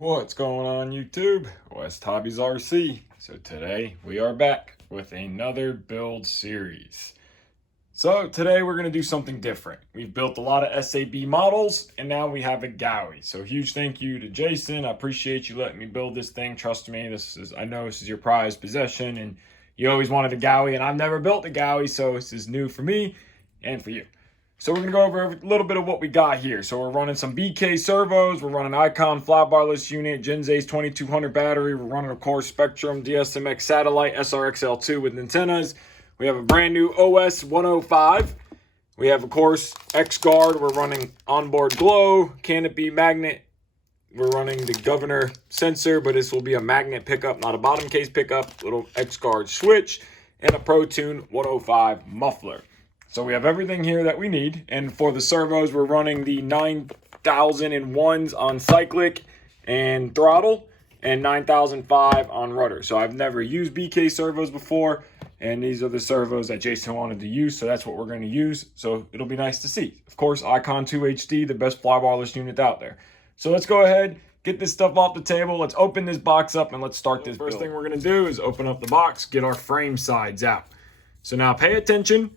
What's going on YouTube? Westhobbiesrc. So today we are back with another build series. So today we're going to do something different. We've built a lot of SAB models and now we have a GAUI. So huge thank you to Jason. I appreciate you letting me build this thing. Trust me, I know this is your prized possession and you always wanted a GAUI and I've never built a GAUI, so this is new for me and for you. So we're going to go over a little bit of what we got here. So we're running some BK servos. We're running Icon flat barless unit, Genza's 2200 battery. We're running, of course, Spectrum DSMX satellite SRXL2 with antennas. We have a brand new OS 105. We have, of course, X-Guard. We're running onboard glow, canopy magnet. We're running the governor sensor, but this will be a magnet pickup, not a bottom case pickup. Little X-Guard switch and a ProTune 105 muffler. So we have everything here that we need. And for the servos, we're running the 9001s on cyclic and throttle and 9005 on rudder. So I've never used BK servos before, and these are the servos that Jason wanted to use, so that's what we're going to use. So it'll be nice to see. Of course, Icon 2 HD, the best flybarless unit out there. So let's go ahead, get this stuff off the table. Let's open this box up and let's start this build. First thing we're going to do is open up the box, get our frame sides out. So now pay attention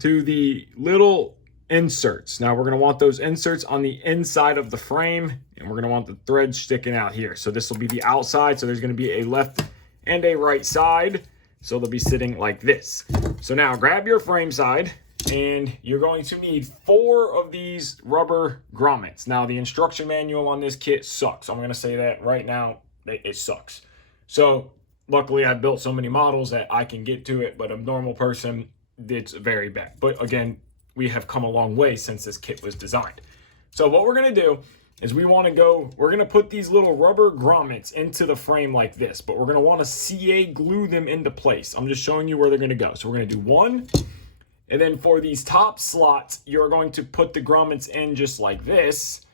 to the little inserts. Now we're going to want those inserts on the inside of the frame, and we're going to want the thread sticking out here. So this will be the outside. So there's going to be a left and a right side. So they'll be sitting like this. So now grab your frame side, and you're going to need 4 of these rubber grommets. Now the instruction manual on this kit sucks. I'm going to say that right now, it sucks. So luckily I built so many models that I can get to it, but a normal person, it's very bad. But again, we have come a long way since this kit was designed. So what we're going to do is we're going to put these little rubber grommets into the frame like this, but we're going to want to CA glue them into place. I'm just showing you where they're going to go. So we're going to do 1, and then for these top slots, you're going to put the grommets in just like this,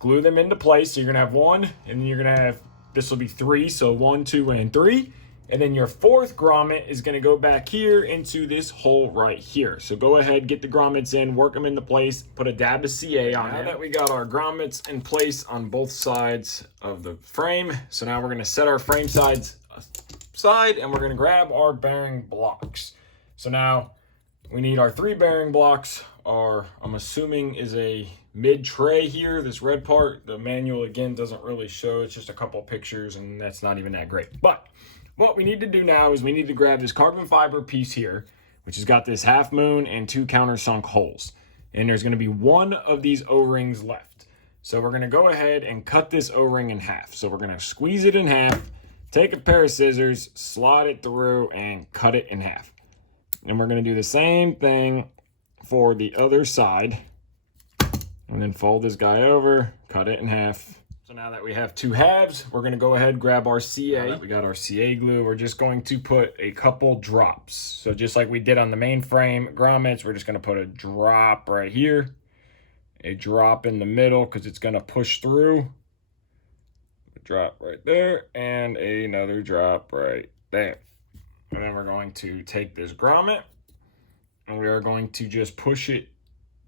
glue them into place. So you're going to have 1, and then you're going to have, this will be 3. So 1, 2, and 3. And then your 4th grommet is going to go back here into this hole right here. So go ahead, get the grommets in, work them into place, put a dab of CA on there. Now that we got our grommets in place on both sides of the frame, so now we're going to set our frame sides aside and we're going to grab our bearing blocks. So now we need our 3 bearing blocks. I'm assuming is a mid tray here, this red part. The manual again doesn't really show, it's just a couple of pictures and that's not even that great. But what we need to do now is we need to grab this carbon fiber piece here, which has got this half moon and 2 countersunk holes. And there's going to be 1 of these O-rings left. So we're going to go ahead and cut this O-ring in half. So we're going to squeeze it in half, take a pair of scissors, slide it through, and cut it in half. And we're going to do the same thing for the other side. And then fold this guy over, cut it in half. So now that we have 2 halves, we're going to go ahead and grab our CA. Now that we got our CA glue, we're just going to put a couple drops. So just like we did on the main frame grommets, we're just going to put a drop right here, a drop in the middle because it's going to push through, a drop right there, and another drop right there. And then we're going to take this grommet and we are going to just push it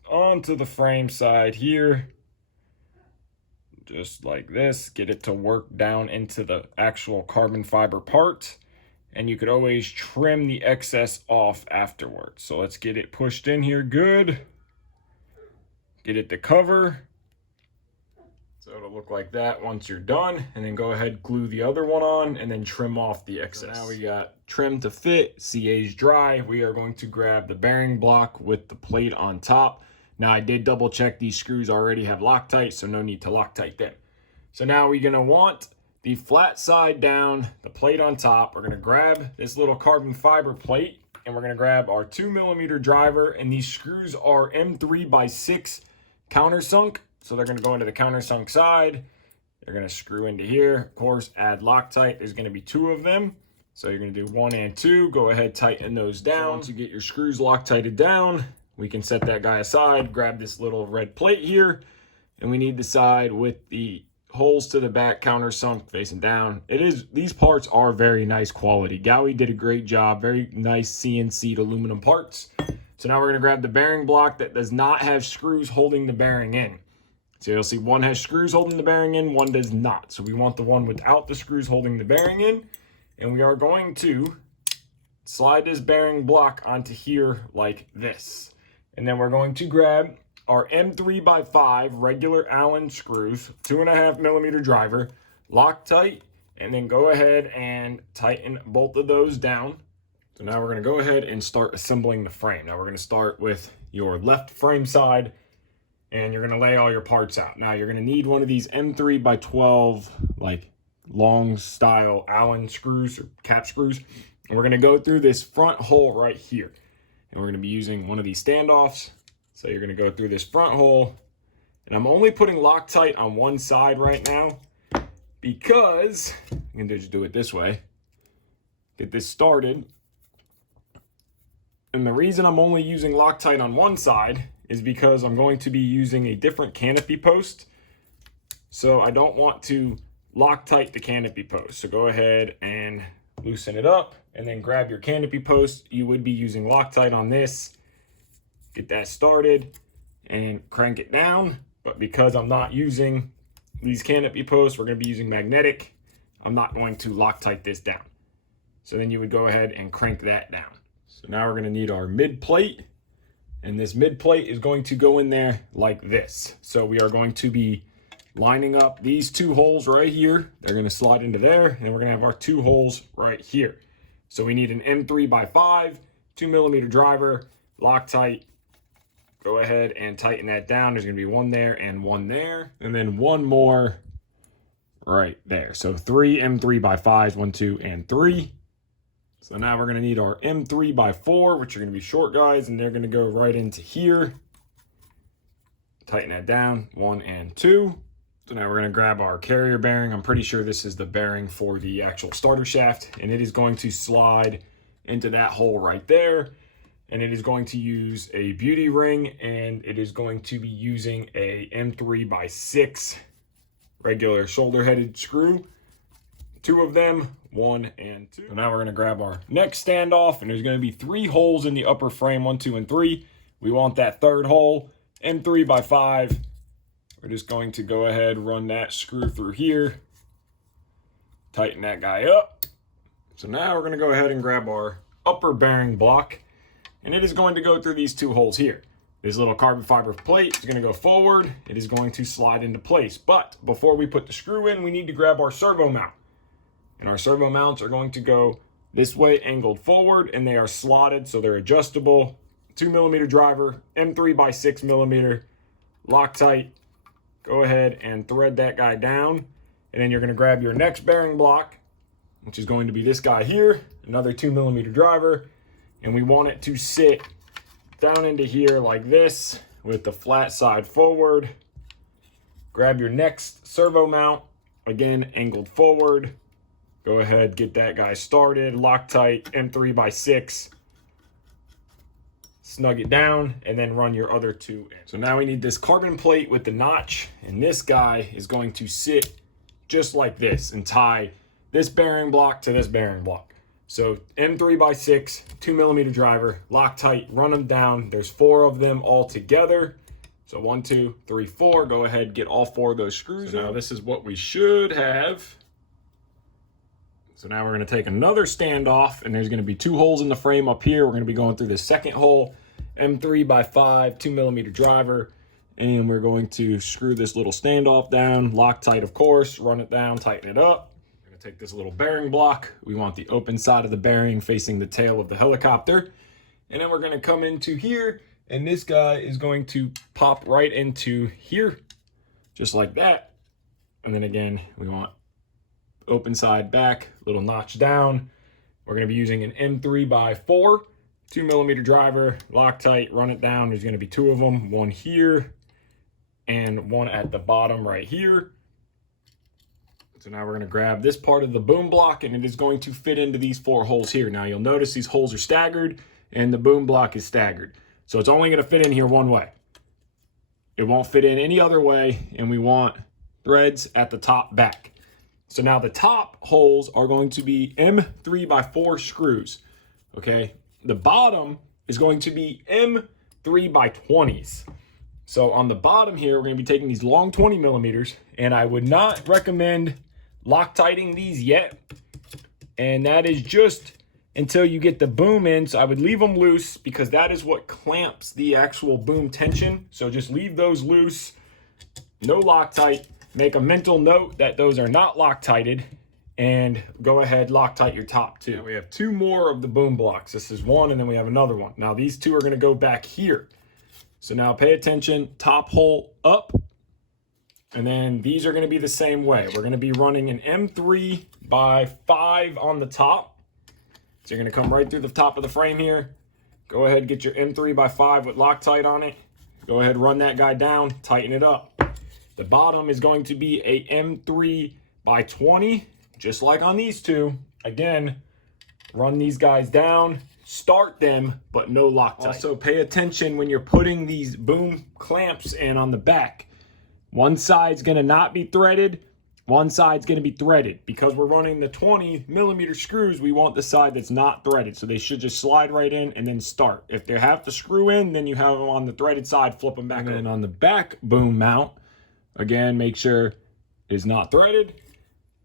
onto the frame side here. Just like this, get it to work down into the actual carbon fiber part. And you could always trim the excess off afterwards. So let's get it pushed in here good. Get it to cover. So it'll look like that once you're done. And then go ahead, glue the other one on and then trim off the excess. So now we got trim to fit, CA's dry. We are going to grab the bearing block with the plate on top. Now I did double check these screws already have Loctite, so no need to Loctite them. So now we're gonna want the flat side down, the plate on top. We're gonna grab this little carbon fiber plate and we're gonna grab our 2mm driver, and these screws are M3x6 countersunk. So they're gonna go into the countersunk side. They're gonna screw into here. Of course, add Loctite. There's gonna be 2 of them. So you're gonna do 1 and 2. Go ahead, tighten those down. So once you get your screws Loctited down, we can set that guy aside, grab this little red plate here, and we need the side with the holes to the back, countersunk facing down. These parts are very nice quality. GAUI did a great job, very nice CNC'd aluminum parts. So now we're gonna grab the bearing block that does not have screws holding the bearing in. So you'll see one has screws holding the bearing in, one does not. So we want the one without the screws holding the bearing in. And we are going to slide this bearing block onto here like this. And then we're going to grab our M3x5 regular Allen screws, 2.5 millimeter driver, Loctite, and then go ahead and tighten both of those down. So now we're going to go ahead and start assembling the frame. Now we're going to start with your left frame side, and you're going to lay all your parts out. Now you're going to need one of these M3x12 like long style Allen screws or cap screws. And we're going to go through this front hole right here. And we're going to be using one of these standoffs. So you're going to go through this front hole. And I'm only putting Loctite on one side right now because I'm going to just do it this way. Get this started. And the reason I'm only using Loctite on one side is because I'm going to be using a different canopy post. So I don't want to Loctite the canopy post. So go ahead and loosen it up and then grab your canopy post. You would be using Loctite on this. Get that started and crank it down. But because I'm not using these canopy posts, we're going to be using magnetic. I'm not going to Loctite this down. So then you would go ahead and crank that down. So now we're going to need our mid plate. And this mid plate is going to go in there like this. So we are going to be lining up these two holes right here. They're going to slide into there, and we're going to have our two holes right here. So we need an M3x5, 2 millimeter driver, Loctite. Go ahead and tighten that down. There's going to be one there, and then one more right there. So 3 M3x5s, 1, 2, and 3. So now we're going to need our M3x4, which are going to be short guys, and they're going to go right into here. Tighten that down, 1 and 2. So now we're going to grab our carrier bearing. I'm pretty sure this is the bearing for the actual starter shaft, and it is going to slide into that hole right there. And it is going to use a beauty ring, and it is going to be using a M3x6 regular shoulder-headed screw. 2 of them, 1 and 2. So now we're going to grab our next standoff, and there's going to be 3 holes in the upper frame, 1, 2, and 3. We want that third hole, M3x5. We're just going to go ahead, run that screw through here, tighten that guy up. So now we're going to go ahead and grab our upper bearing block, and it is going to go through these 2 holes here. This little carbon fiber plate is going to go forward. It is going to slide into place. But before we put the screw in, we need to grab our servo mount. And our servo mounts are going to go this way, angled forward, and they are slotted, so they're adjustable. 2 millimeter driver, M3x6 millimeter, Loctite. Go ahead and thread that guy down. And then you're going to grab your next bearing block, which is going to be this guy here, another 2 millimeter driver. And we want it to sit down into here like this with the flat side forward. Grab your next servo mount, again, angled forward. Go ahead, get that guy started. Loctite, M3x6. Snug it down, and then run your other 2 in. So now we need this carbon plate with the notch, and this guy is going to sit just like this and tie this bearing block to this bearing block. So M3x6, 2 millimeter driver, Loctite, run them down. There's 4 of them all together. So 1, 2, 3, 4. Go ahead, get all 4 of those screws. So now this is what we should have. So now we're going to take another standoff, and there's going to be 2 holes in the frame up here. We're going to be going through the second hole, M3x5, 2 millimeter driver, and we're going to screw this little standoff down, Loctite, of course, run it down, tighten it up. We're going to take this little bearing block. We want the open side of the bearing facing the tail of the helicopter. And then we're going to come into here, and this guy is going to pop right into here, just like that. And then again, we want open side back, little notch down. We're going to be using an M3x4, 2 millimeter driver, Loctite, run it down. There's going to be 2 of them, 1 here and 1 at the bottom right here. So now we're going to grab this part of the boom block, and it is going to fit into these 4 holes here. Now you'll notice these holes are staggered and the boom block is staggered. So it's only going to fit in here one way. It won't fit in any other way, and we want threads at the top back. So now the top holes are going to be M3x4 screws, okay? The bottom is going to be M3x20s. So on the bottom here, we're going to be taking these long 20 millimeters, and I would not recommend Loctiting these yet. And that is just until you get the boom in. So I would leave them loose because that is what clamps the actual boom tension. So just leave those loose, no Loctite. Make a mental note that those are not Loctited, and go ahead, Loctite your top two. Now we have two more of the boom blocks. This is one, and then we have another one. Now these two are going to go back here. So now pay attention, top hole up, and then these are going to be the same way. We're going to be running an M3 by 5 on the top. So you're going to come right through the top of the frame here. Go ahead, get your M3 by 5 with Loctite on it. Go ahead, run that guy down, tighten it up. The bottom is going to be a M3 by 20, just like on these two. Again, run these guys down. Start them, but no Loctite. Also, pay attention when you're putting these boom clamps in on the back. One side's gonna not be threaded, one side's gonna be threaded. Because we're running the 20 millimeter screws, we want the side that's not threaded. So they should just slide right in and then start. If they have to screw in, then you have them on the threaded side, flip them back. And then on the back boom mount, again, make sure it's not threaded.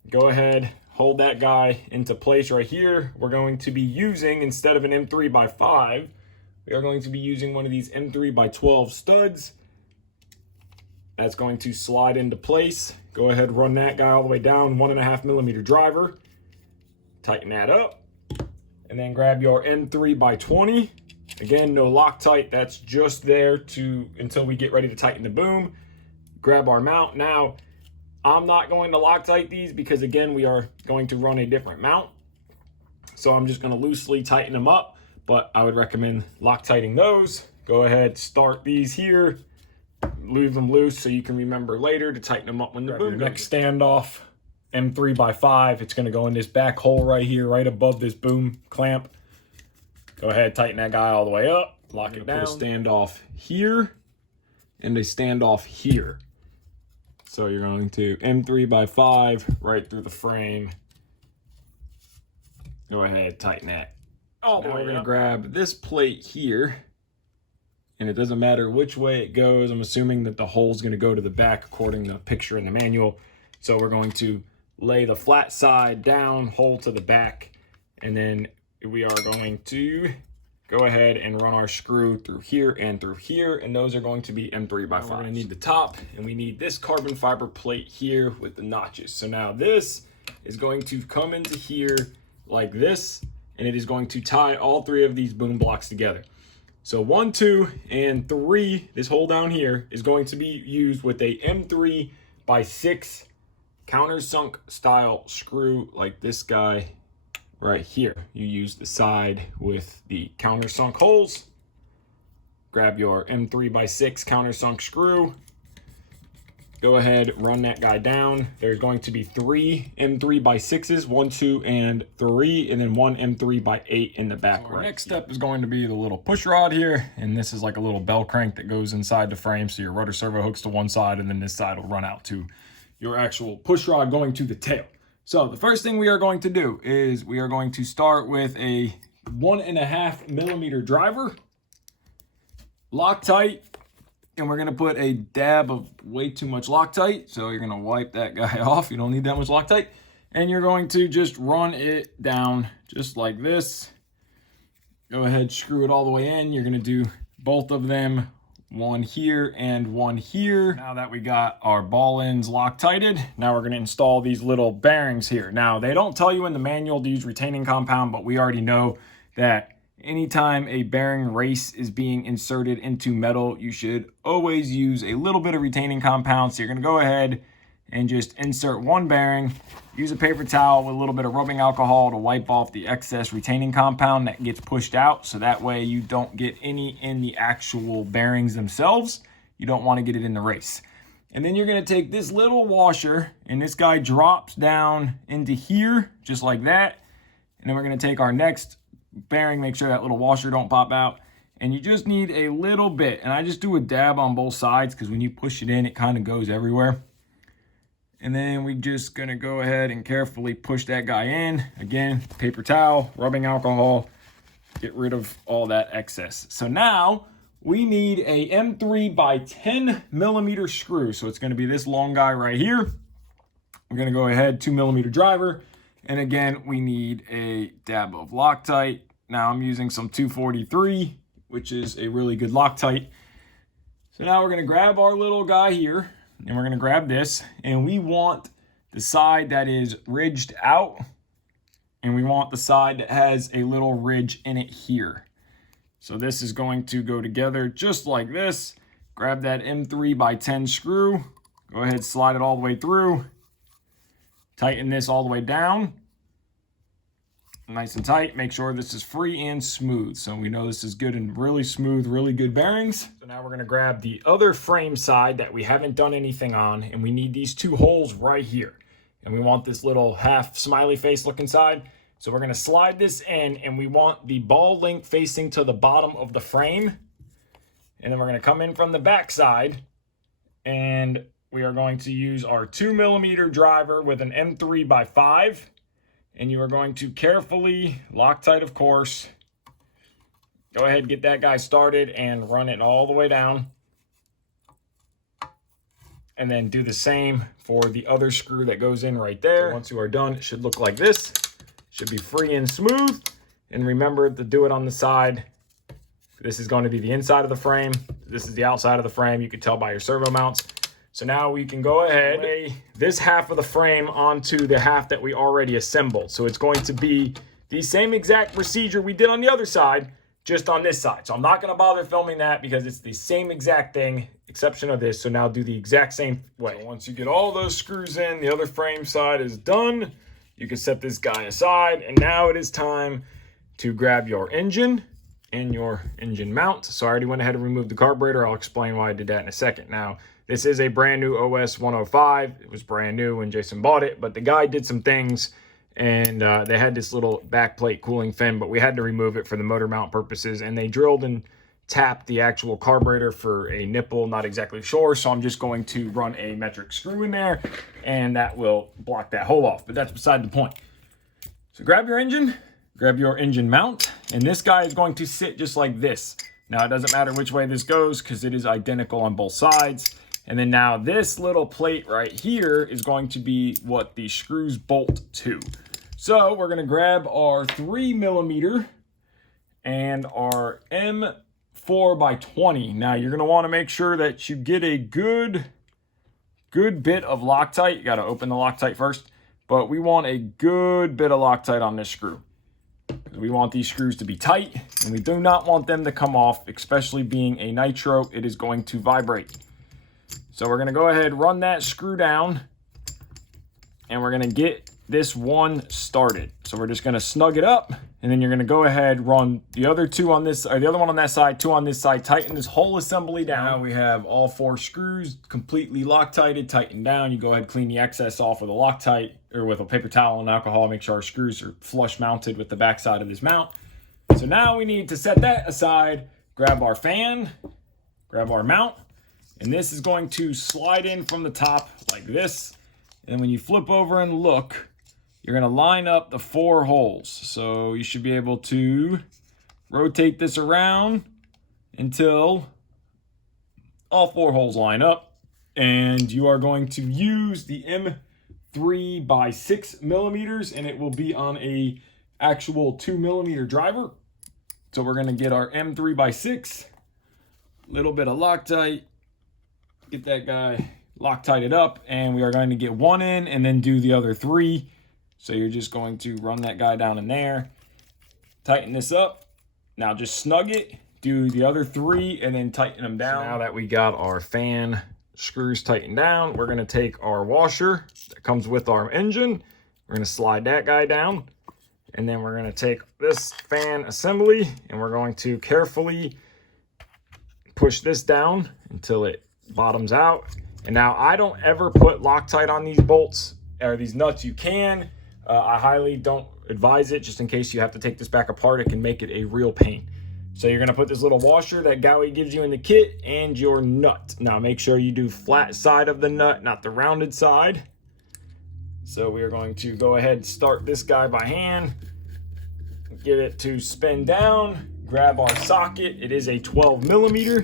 Go ahead, hold that guy into place right here. We're going to be using, instead of an M3 by 5, we are going to be using one of these M3 by 12 studs. That's going to slide into place. Go ahead, run that guy all the way down, 1.5 millimeter driver. Tighten that up. And then grab your M3 by 20. Again, no Loctite, that's just there until we get ready to tighten the boom. Grab our mount. Now, I'm not going to Loctite these because, again, we are going to run a different mount. So I'm just going to loosely tighten them up, but I would recommend Loctiting those. Go ahead, start these here. Leave them loose so you can remember later to tighten them up when the boom. Next standoff, M3 by 5. It's going to go in this back hole right here, right above this boom clamp. Go ahead, tighten that guy all the way up. Lock it down. Put a standoff here and a standoff here. So you're going to M3 by 5 right through the frame. Go ahead, tighten that all the way. We're going to grab this plate here, and it doesn't matter which way it goes. I'm assuming that the hole's going to go to the back according to the picture in the manual. So we're going to lay the flat side down, hole to the back, and then we are going to go ahead and run our screw through here, and those are going to be M3 by 5. We're going to need the top, and we need this carbon fiber plate here with the notches. So now this is going to come into here like this, and it is going to tie all 3 of these boom blocks together. So 1, 2, and 3, this hole down here is going to be used with a M3 by 6 countersunk style screw like this guy right here. You use the side with the countersunk holes. Grab your M3 by 6 countersunk screw. Go ahead, run that guy down. There's going to be 3 M3 by 6s, 1, 2, and 3, and then 1 M3 by 8 in the back. So our next step is going to be the little push rod here, and this is like a little bell crank that goes inside the frame, so your rudder servo hooks to one side, and then this side will run out to your actual push rod going to the tail. So the first thing we are going to do is we are going to start with a 1.5 millimeter driver, Loctite, and we're going to put a dab of way too much Loctite. So you're going to wipe that guy off. You don't need that much Loctite. And you're going to just run it down just like this. Go ahead, screw it all the way in. You're going to do both of them, one here and one here. Now that we got our ball ends Loctited, now we're going to install these little bearings here. Now, they don't tell you in the manual to use retaining compound, but we already know that anytime a bearing race is being inserted into metal, you should always use a little bit of retaining compound. So you're going to go ahead and just insert one bearing. Use a paper towel with a little bit of rubbing alcohol to wipe off the excess retaining compound that gets pushed out. So that way you don't get any in the actual bearings themselves. You don't want to get it in the race. And then you're going to take this little washer, and this guy drops down into here just like that. And then we're going to take our next bearing, make sure that little washer don't pop out, and you just need a little bit, and I just do a dab on both sides because when you push it in, it kind of goes everywhere. And then we just gonna go ahead and carefully push that guy in. Again, paper towel, rubbing alcohol, get rid of all that excess. So now we need a M3 by 10 millimeter screw. So it's going to be this long guy right here. We're going to go ahead, 2 millimeter driver. And again, we need a dab of Loctite. Now I'm using some 243, which is a really good Loctite. So now we're going to grab our little guy here, and we're going to grab this, and we want the side that is ridged out, and we want the side that has a little ridge in it here. So this is going to go together just like this. Grab that M3 by 10 screw. Go ahead, slide it all the way through. Tighten this all the way down. Nice and tight. Make sure this is free and smooth. So we know this is good and really smooth, really good bearings. So now we're going to grab the other frame side that we haven't done anything on, and we need these 2 holes right here. And we want this little half smiley face looking side. So we're going to slide this in, and we want the ball link facing to the bottom of the frame. And then we're going to come in from the back side, and we are going to use our 2 millimeter driver with an M3 by 5. And you are going to carefully, Loctite of course, go ahead, get that guy started and run it all the way down. And then do the same for the other screw that goes in right there. So once you are done, it should look like this. Should be free and smooth. And remember to do it on the side. This is going to be the inside of the frame. This is the outside of the frame. You can tell by your servo mounts. So now we can go ahead and lay this half of the frame onto the half that we already assembled. So it's going to be the same exact procedure we did on the other side, just on this side. So I'm not going to bother filming that because it's the same exact thing, exception of this. So now do the exact same way. So once you get all those screws in, the other frame side is done. You can set this guy aside. And now it is time to grab your engine and your engine mount. So I already went ahead and removed the carburetor. I'll explain why I did that in a second. Now, this is a brand new OS 105. It was brand new when Jason bought it, but the guy did some things, and they had this little backplate cooling fin, but we had to remove it for the motor mount purposes, and they drilled and tapped the actual carburetor for a nipple. Not exactly sure, so I'm just going to run a metric screw in there, and that will block that hole off, but that's beside the point. So grab your engine mount, and this guy is going to sit just like this. Now, it doesn't matter which way this goes because it is identical on both sides. And then now this little plate right here is going to be what the screws bolt to. So we're going to grab our 3 millimeter and our M4 by 20. Now you're going to want to make sure that you get a good bit of Loctite. You got to open the Loctite first, but we want a good bit of Loctite on this screw. We want these screws to be tight, and we do not want them to come off, especially being a nitro. It is going to vibrate. So we're going to go ahead, run that screw down, and we're going to get this one started. So we're just going to snug it up, and then you're going to go ahead, run the other 2 on this, or the other one on that side, 2 on this side, tighten this whole assembly down. Now we have all 4 screws completely Loctited, tightened down. You go ahead, clean the excess off with a Loctite, or with a paper towel and alcohol. Make sure our screws are flush mounted with the back side of this mount. So now we need to set that aside, grab our fan, grab our mount, and this is going to slide in from the top like this. And when you flip over and look, you're going to line up the 4 holes. So you should be able to rotate this around until all 4 holes line up. And you are going to use the M3 by 6 millimeters, and it will be on a actual 2 millimeter driver. So we're going to get our M3 by 6, little bit of Loctite. Get that guy Loctited up, and we are going to get 1 in and then do the other 3. So you're just going to run that guy down in there, tighten this up. Now just snug it, do the other 3, and then tighten them down. So now that we got our fan screws tightened down, we're going to take our washer that comes with our engine. We're going to slide that guy down, and then we're going to take this fan assembly, and we're going to carefully push this down until it bottoms out. And now I don't ever put Loctite on these bolts or these nuts. You can. I highly don't advise it, just in case you have to take this back apart. It can make it a real pain. So you're going to put this little washer that GAUI gives you in the kit and your nut. Now make sure you do flat side of the nut, not the rounded side. So we are going to go ahead and start this guy by hand. Get it to spin down. grab our socket. It is a 12 millimeter.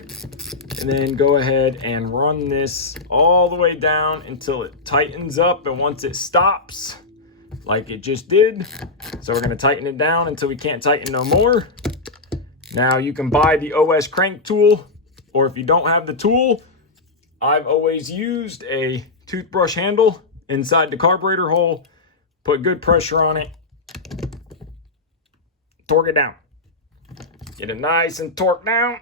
And then go ahead and run this all the way down until it tightens up. And once it stops, like it just did, so we're gonna tighten it down until we can't tighten no more. Now you can buy the OS crank tool, or if you don't have the tool, I've always used a toothbrush handle inside the carburetor hole, put good pressure on it, torque it down. Get it nice and torqued down.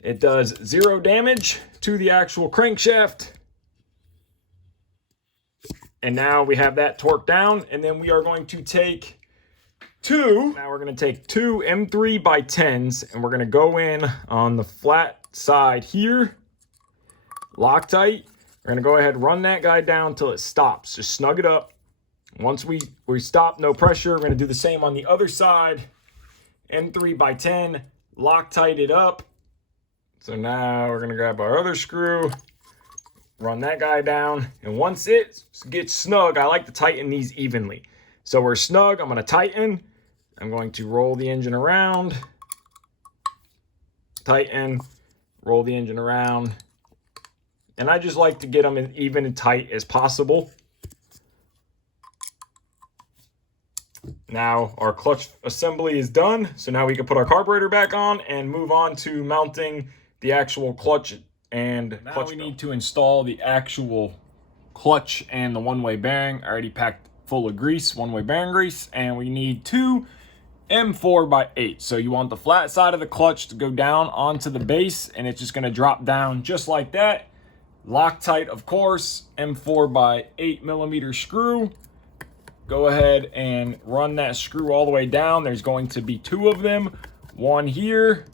It does 0 damage to the actual crankshaft. And now we have that torqued down, and then we are going to take two M3 by 10s, and we're gonna go in on the flat side here, Loctite. We're gonna go ahead and run that guy down until it stops. Just snug it up. Once we stop, no pressure, we're gonna do the same on the other side. M3 by 10, Loctite it up. So now we're gonna grab our other screw, run that guy down, and once it gets snug, I like to tighten these evenly. So we're snug, I'm gonna tighten. I'm going to roll the engine around, tighten, roll the engine around. And I just like to get them as even and tight as possible. Now our clutch assembly is done. So now we can put our carburetor back on and move on to mounting the actual clutch and now clutch. We need to install the actual clutch and the one-way bearing. I already packed full of grease, one-way bearing grease, and we need two M4 by 8. So you want the flat side of the clutch to go down onto the base, and it's just going to drop down just like that. Loctite, of course, M4 by 8 millimeter screw. Go ahead and run that screw all the way down. There's going to be 2 of them, one here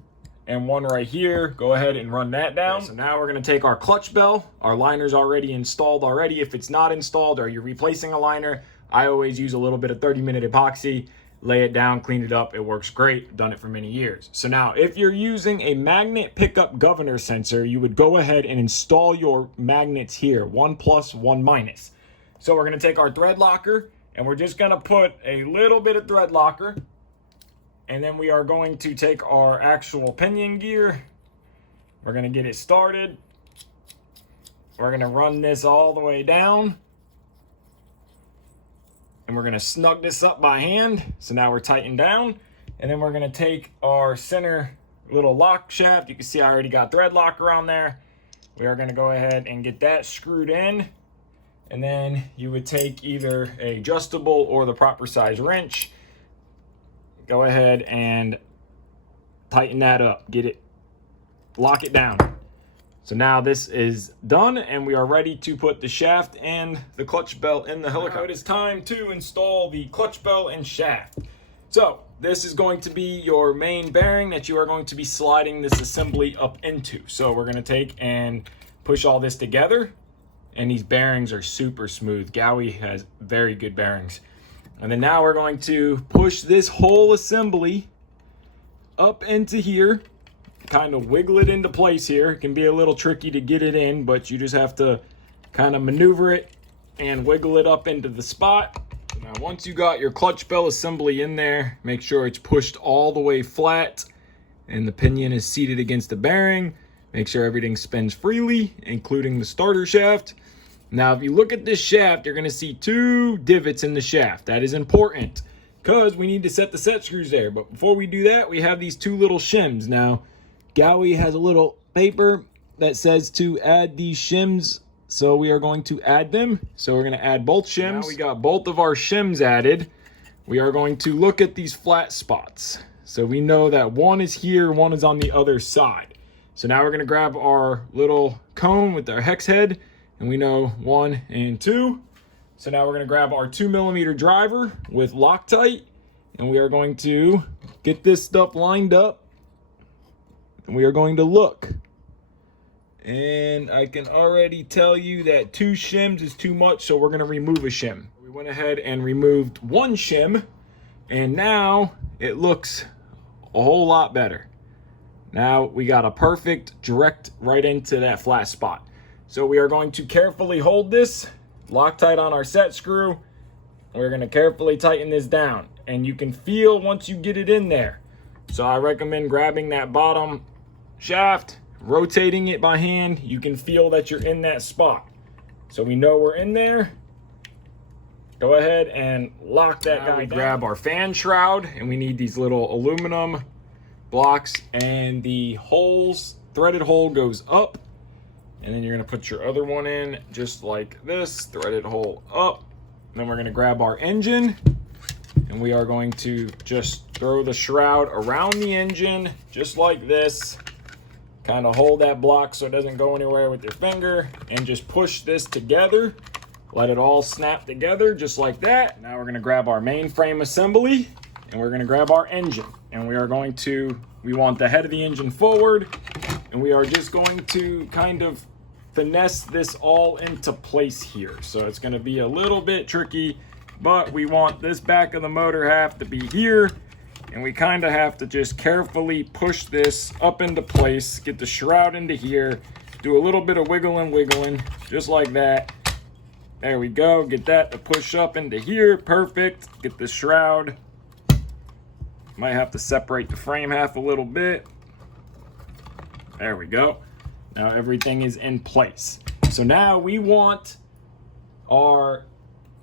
and one right here. Go ahead and run that down. Okay, so now we're going to take our clutch bell. Our liner's already installed already. If it's not installed or you're replacing a liner, I always use a little bit of 30-minute epoxy. Lay it down, clean it up. It works great. Done it for many years. So now if you're using a magnet pickup governor sensor, you would go ahead and install your magnets here, 1 plus, 1 minus. So we're going to take our thread locker and we're just going to put a little bit of thread locker. And then we are going to take our actual pinion gear. We're going to get it started. We're going to run this all the way down. And we're going to snug this up by hand. So now we're tightened down. And then we're going to take our center little lock shaft. You can see I already got thread locker on there. We are going to go ahead and get that screwed in. And then you would take either a adjustable or the proper size wrench. Go ahead and tighten that up. Get it, lock it down. So now this is done and we are ready to put the shaft and the clutch bell in the helicopter. Now it is time to install the clutch bell and shaft. So this is going to be your main bearing that you are going to be sliding this assembly up into. So we're going to take and push all this together, and these bearings are super smooth. GAUI has very good bearings. And then now we're going to push this whole assembly up into here. Kind of wiggle it into place here. It can be a little tricky to get it in, but you just have to kind of maneuver it and wiggle it up into the spot. Now once you got your clutch bell assembly in there, make sure it's pushed all the way flat and the pinion is seated against the bearing. Make sure everything spins freely, including the starter shaft. Now if you look at this shaft, you're going to see 2 divots in the shaft. That is important because we need to set the set screws there. But before we do that, we have these 2 little shims. Now GAUI has a little paper that says to add these shims, so we are going to add them. So we're going to add both shims. Now we got both of our shims added. We are going to look at these flat spots. So we know that one is here, one is on the other side. So now we're going to grab our little cone with our hex head, and we know 1 and 2. So now we're going to grab our 2 millimeter driver with Loctite, and we are going to get this stuff lined up. And we are going to look. And I can already tell you that 2 shims is too much, so we're going to remove a shim. We went ahead and removed 1 shim, and now it looks a whole lot better. Now we got a perfect direct right into that flat spot. So we are going to carefully hold this, Loctite on our set screw. We're going to carefully tighten this down. And you can feel once you get it in there, So I recommend grabbing that bottom shaft, rotating it by hand. You can feel that you're in that spot. So we know we're in there. Go ahead and lock that guy down. Grab our fan shroud, and we need these little aluminum blocks, and the holes, threaded hole goes up, and then you're gonna put your other one in just like this, threaded hole up. And then we're gonna grab our engine, and we are going to just throw the shroud around the engine just like this. Kind of hold that block so it doesn't go anywhere with your finger, and just push this together. Let it all snap together just like that. Now we're gonna grab our mainframe assembly, and we're gonna grab our engine. And we are going to, we want the head of the engine forward, and we are just going to kind of finesse this all into place here. So it's gonna be a little bit tricky, but we want this back of the motor half to be here, and we kind of have to just carefully push this up into place, get the shroud into here, do a little bit of wiggling, just like that. There we go, get that to push up into here, perfect. Get the shroud. Might have to separate the frame half a little bit. There we go. Now everything is in place. So now we want our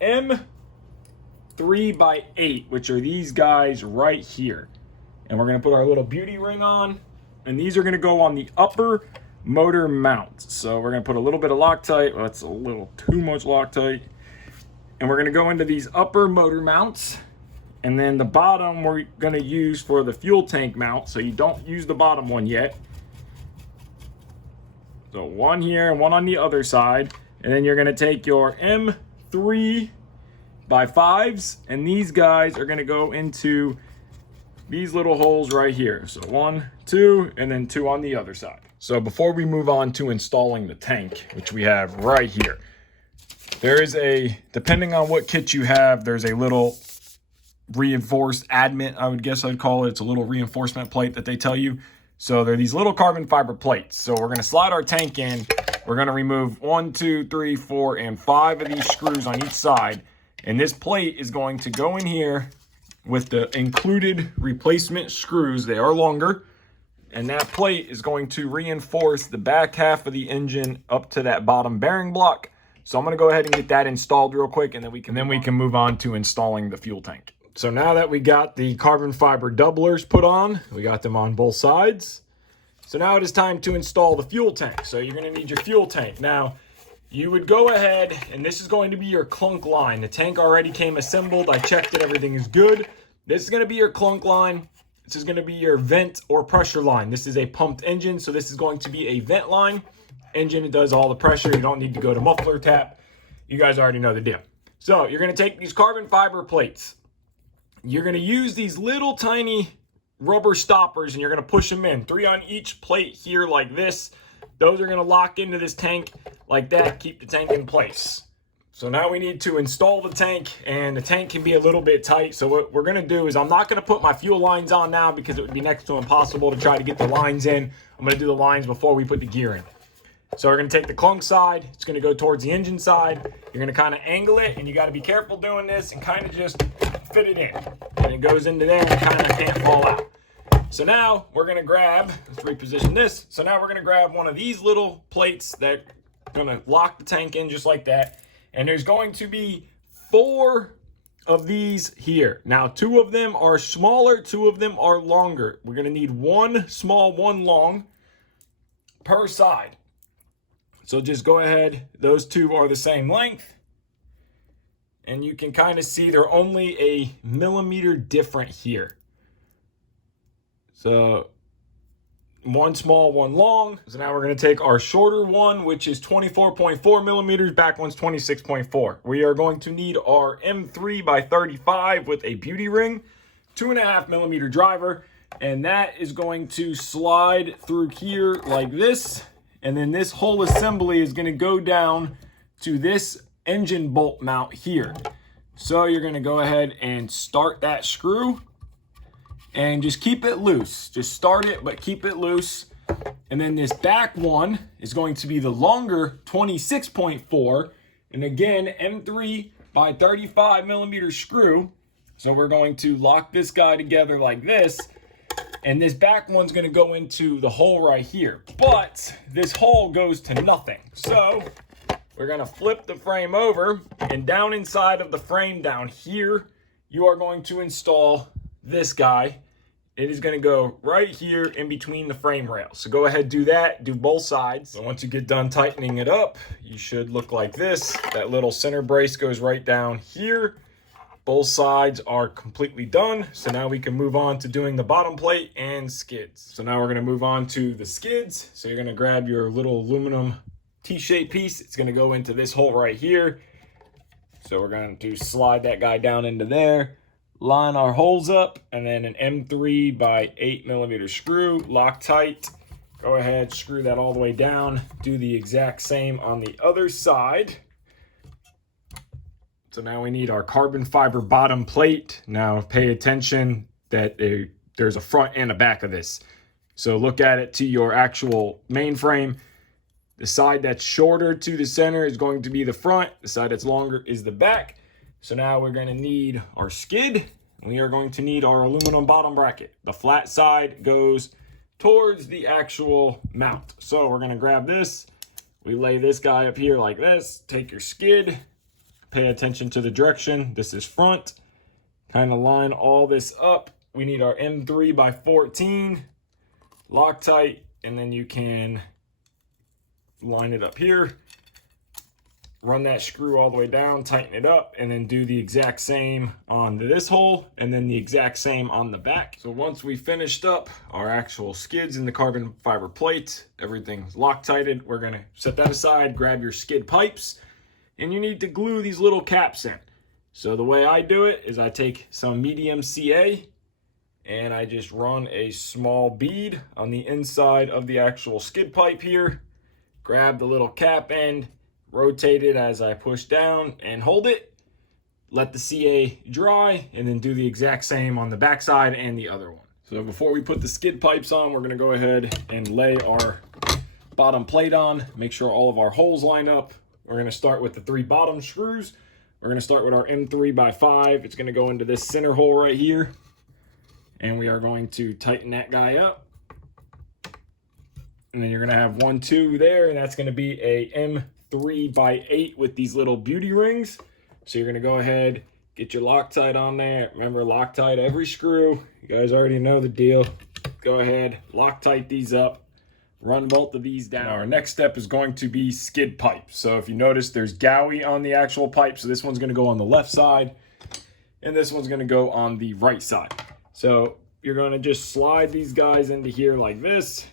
M3x8, which are these guys right here. And we're gonna put our little beauty ring on, and these are gonna go on the upper motor mount. So we're gonna put a little bit of Loctite. Well, that's a little too much Loctite. And we're gonna go into these upper motor mounts, and then the bottom we're gonna use for the fuel tank mount. So you don't use the bottom one yet. So one here and one on the other side. And then you're gonna take your M3x5s, and these guys are gonna go into these little holes right here. So 1, 2, and then 2 on the other side. So before we move on to installing the tank, which we have right here, there is a, depending on what kit you have, there's a little reinforced admit, I would guess I'd call it. It's a little reinforcement plate that they tell you. So they're these little carbon fiber plates. So we're gonna slide our tank in. We're gonna remove 1, 2, 3, 4, and 5 of these screws on each side. And this plate is going to go in here with the included replacement screws. They are longer. And that plate is going to reinforce the back half of the engine up to that bottom bearing block. So I'm gonna go ahead and get that installed real quick, and then we can move on to installing the fuel tank. So now that we got the carbon fiber doublers put on, we got them on both sides. So now it is time to install the fuel tank. So you're gonna need your fuel tank. Now, you would go ahead, and this is going to be your clunk line. The tank already came assembled. I checked it, everything is good. This is gonna be your clunk line. This is gonna be your vent or pressure line. This is a pumped engine, so this is going to be a vent line. Engine does all the pressure. You don't need to go to muffler tap. You guys already know the deal. So you're gonna take these carbon fiber plates. You're gonna use these little tiny rubber stoppers, and you're gonna push them in. 3 on each plate here like this. Those are gonna lock into this tank like that, keep the tank in place. So now we need to install the tank, and the tank can be a little bit tight. So what we're gonna do is, I'm not gonna put my fuel lines on now because it would be next to impossible to try to get the lines in. I'm gonna do the lines before we put the gear in. So we're gonna take the clunk side, it's gonna go towards the engine side. You're gonna kind of angle it, and you gotta be careful doing this and kind of just fit it in. And it goes into there and kind of can't fall out. So now we're gonna grab, let's reposition this. So now we're gonna grab one of these little plates that are gonna lock the tank in just like that. And there's going to be 4 of these here. Now 2 of them are smaller, 2 of them are longer. We're gonna need 1 small, 1 long per side. So just go ahead, those 2 are the same length. And you can kind of see they're only a millimeter different here. So 1 small, 1 long. So now we're gonna take our shorter one, which is 24.4 millimeters, back one's 26.4. We are going to need our M3x35 with a beauty ring, 2.5 millimeter driver, and that is going to slide through here like this. And then this whole assembly is gonna go down to this engine bolt mount here. So you're gonna go ahead and start that screw and just keep it loose. Just start it, but keep it loose. And then this back one is going to be the longer 26.4. And again, M3x35 millimeter screw. So we're going to lock this guy together like this. And this back one's gonna go into the hole right here. But this hole goes to nothing. So we're gonna flip the frame over, and down inside of the frame down here, you are going to install this guy. It is gonna go right here in between the frame rails. So go ahead, do that, do both sides. So once you get done tightening it up, you should look like this. That little center brace goes right down here. Both sides are completely done. So now we can move on to doing the bottom plate and skids. So now we're gonna move on to the skids. So you're gonna grab your little aluminum T-shaped piece. It's gonna go into this hole right here. So we're going to slide that guy down into there, line our holes up, and then an M3 by 8mm screw, Loctite. Go ahead, screw that all the way down. Do the exact same on the other side. So now we need our carbon fiber bottom plate. Now pay attention that there's a front and a back of this. So look at it to your actual main frame. The side that's shorter to the center is going to be the front. The side that's longer is the back. So now we're going to need our skid. We are going to need our aluminum bottom bracket. The flat side goes towards the actual mount. So we're going to grab this. We lay this guy up here like this. Take your skid. Pay attention to the direction. This is front. Kind of line all this up. We need our M3 by 14. Loctite. And then you can line it up here, run that screw all the way down, tighten it up, and then do the exact same on this hole, and then the exact same on the back. So once we finished up our actual skids and the carbon fiber plate, everything's Loctited, we're gonna set that aside, grab your skid pipes, and you need to glue these little caps in. So the way I do it is I take some medium CA, and I just run a small bead on the inside of the actual skid pipe here. Grab the little cap end, rotate it as I push down and hold it. Let the CA dry, and then do the exact same on the backside and the other one. So before we put the skid pipes on, we're gonna go ahead and lay our bottom plate on, make sure all of our holes line up. We're gonna start with the 3 bottom screws. We're gonna start with our M3 by 5. It's gonna go into this center hole right here. And we are going to tighten that guy up. And then you're gonna have 1, 2 there, and that's gonna be a M3 by 8 with these little beauty rings. So you're gonna go ahead, get your Loctite on there. Remember, Loctite every screw. You guys already know the deal. Go ahead, Loctite these up, run both of these down. Now our next step is going to be skid pipe. So if you notice, there's GAUI on the actual pipe. So this one's gonna go on the left side, and this one's gonna go on the right side. So you're gonna just slide these guys into here like this,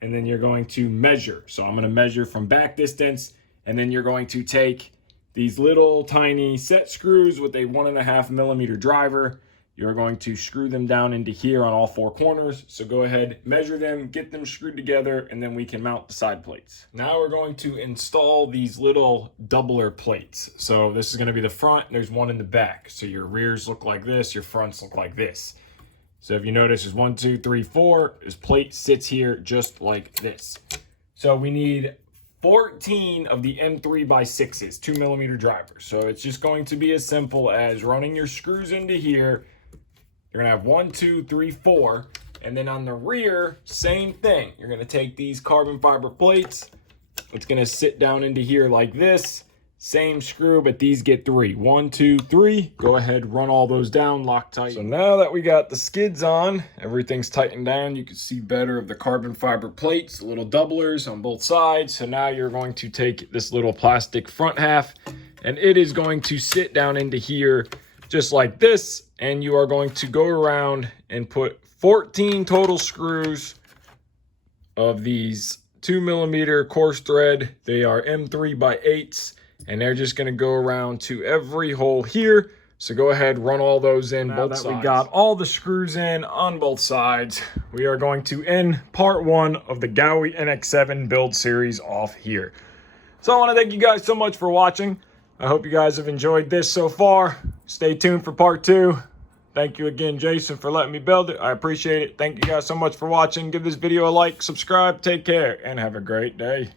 and then you're going to measure. So I'm gonna measure from back distance, and then you're going to take these little tiny set screws with a 1.5mm driver. You're going to screw them down into here on all 4 corners. So go ahead, measure them, get them screwed together, and then we can mount the side plates. Now we're going to install these little doubler plates. So this is gonna be the front, and there's one in the back. So your rears look like this, your fronts look like this. So if you notice, there's 1, 2, 3, 4. This plate sits here just like this. So we need 14 of the M3 by 6s, 2mm drivers. So it's just going to be as simple as running your screws into here. You're gonna have 1, 2, 3, 4. And then on the rear, same thing. You're gonna take these carbon fiber plates. It's gonna sit down into here like this. Same screw, but these get 3. 1, 2, 3. Go ahead, run all those down, Loctite. So now that we got the skids on, everything's tightened down. You can see better of the carbon fiber plates, little doublers on both sides. So now you're going to take this little plastic front half, and it is going to sit down into here just like this. And you are going to go around and put 14 total screws of these 2mm coarse thread. They are M3 by 8s. And they're just gonna go around to every hole here. So go ahead, run all those in both sides. Now that we got all the screws in on both sides, we are going to end part 1 of the GAUI NX7 build series off here. So I wanna thank you guys so much for watching. I hope you guys have enjoyed this so far. Stay tuned for part 2. Thank you again, Jason, for letting me build it. I appreciate it. Thank you guys so much for watching. Give this video a like, subscribe, take care, and have a great day.